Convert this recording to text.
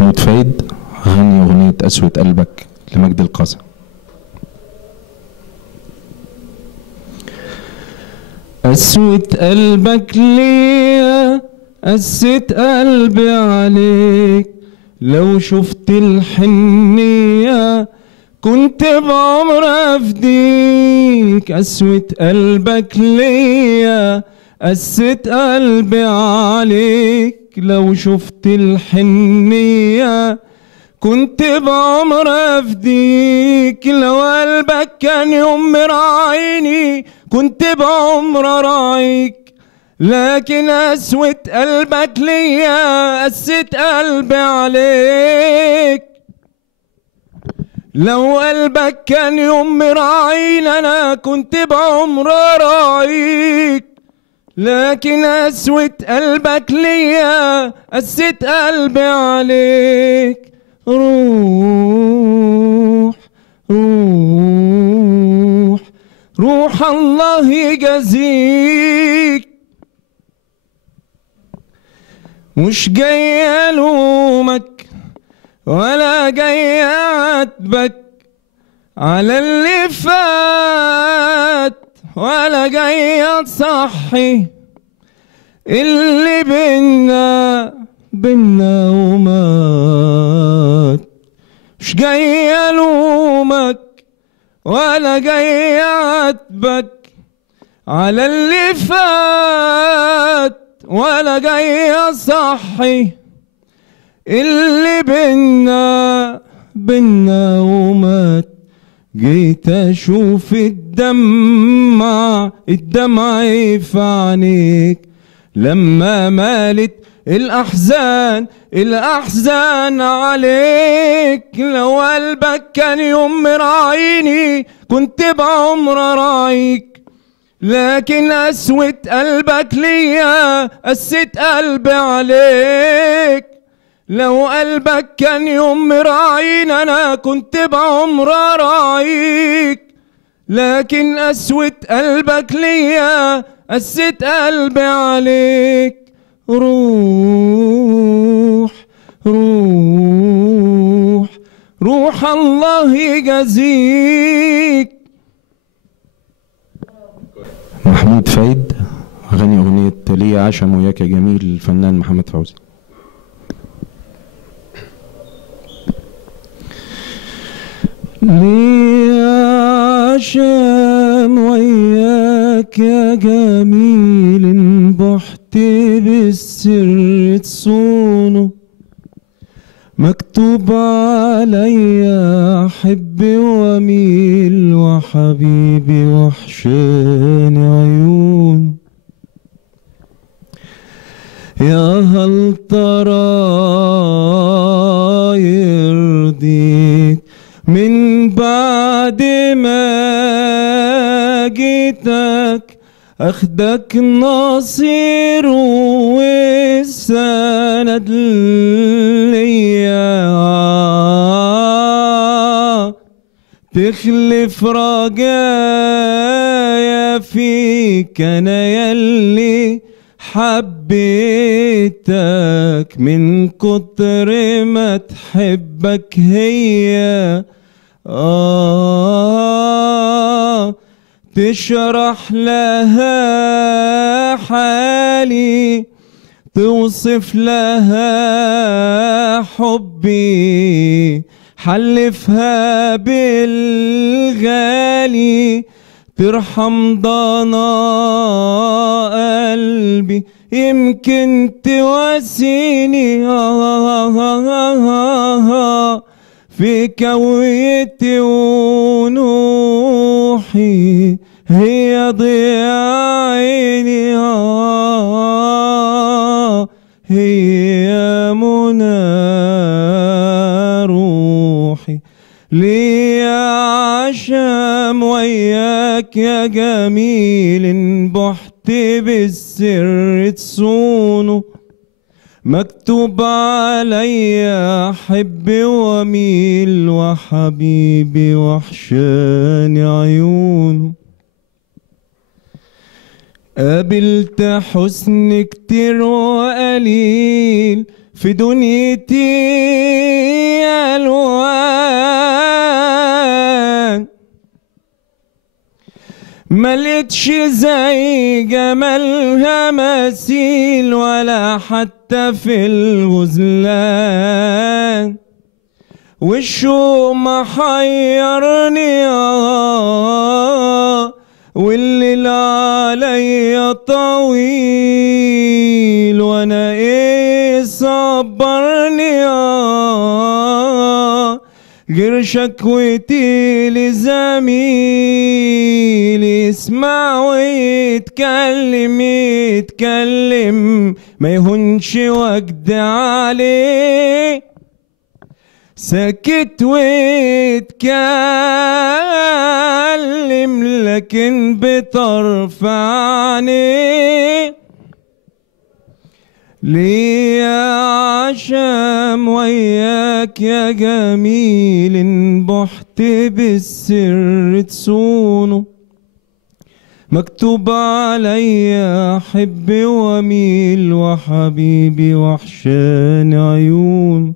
محمود فايد غني أغنية قسوة قلبك لمجد القاسم. قسوة قلبك ليا قسيت قلبي عليك، لو شفت الحنية كنت بعمر أفديك. قسوة قلبك ليا قسيت قلبي عليك، لو شفت الحنية كنت بعمر أفديك. لو قلبك كان يوم مراعيني كنت بعمر أراعيك، لكن قسوة قلبك ليا قسيت قلبي عليك. لو قلبك كان يوم مراعيني أنا كنت بعمر أراعيك، لكن قسوة قلبك ليا قسيت قلبي عليك. روح روح روح الله يجازيك. مش جاي ألومك ولا جاي أعاتبك على اللي فات، ولا جاي أصحي اللي بينا ومات. مش جاي ألومك ولا جاي أعاتبك على اللي فات، ولا جاي أصحي اللي بينا ومات. جيت أشوف الدمع في عينيك لما مالت الأحزان عليك. لو قلبك كان يوم مراعيني كنت بعمر أراعيك، لكن قسوة قلبك ليا قسيت قلبي عليك. لو قلبك كان يوم مراعيني أنا كنت بعمر أراعيك، لكن قسوة قلبك ليا قسيت قلبي عليك. روح روح روح الله يجازيك. محمود فايد غني أغنية ليا عشم وياك يا جميل الفنان محمد فوزي. ليا عشم وياك يا جميل، بحت بالسر تصونه، مكتوب عليا أحب وأميل، وحبيبي وحشاني عيون. يا هل ترى يرضيك من بعد ما جيتك أخدك نصير والسند ليا، تخلف رجايا فيك أنا يلي حبيتك، من كتر ما تحبك هي تشرح لها حالي، توصف لها حبي، حلفها بالغالي، ترحم ضنا قلبي، يمكن تواسيني في كويتي ونوحي، هي ضياء عيني هي منى روحي. ليا عشم وياك يا جميل، بحت بالسر تصونه، مكتوب عليا أحب وأميل، وحبيبي وحشاني عيونه. قابلت حسن كتير وقليل في دنيتي ألوان ملقتش زي جمالها مثيل ولا حتى في الغزلان، والشوق محيرني والليل عليا طويل، وانا ايه صبرني غير شكوتي لزميلي يسمع ويتكلم يتكلم ما يهونش وجد عليه، ساكت ويتكلم لكن بطرف عينيه، ليه يا عشام وياك يا جميل بحت بالسر تصونه، مكتوب عليا احب واميل وحبيبي وحشاني عيونه.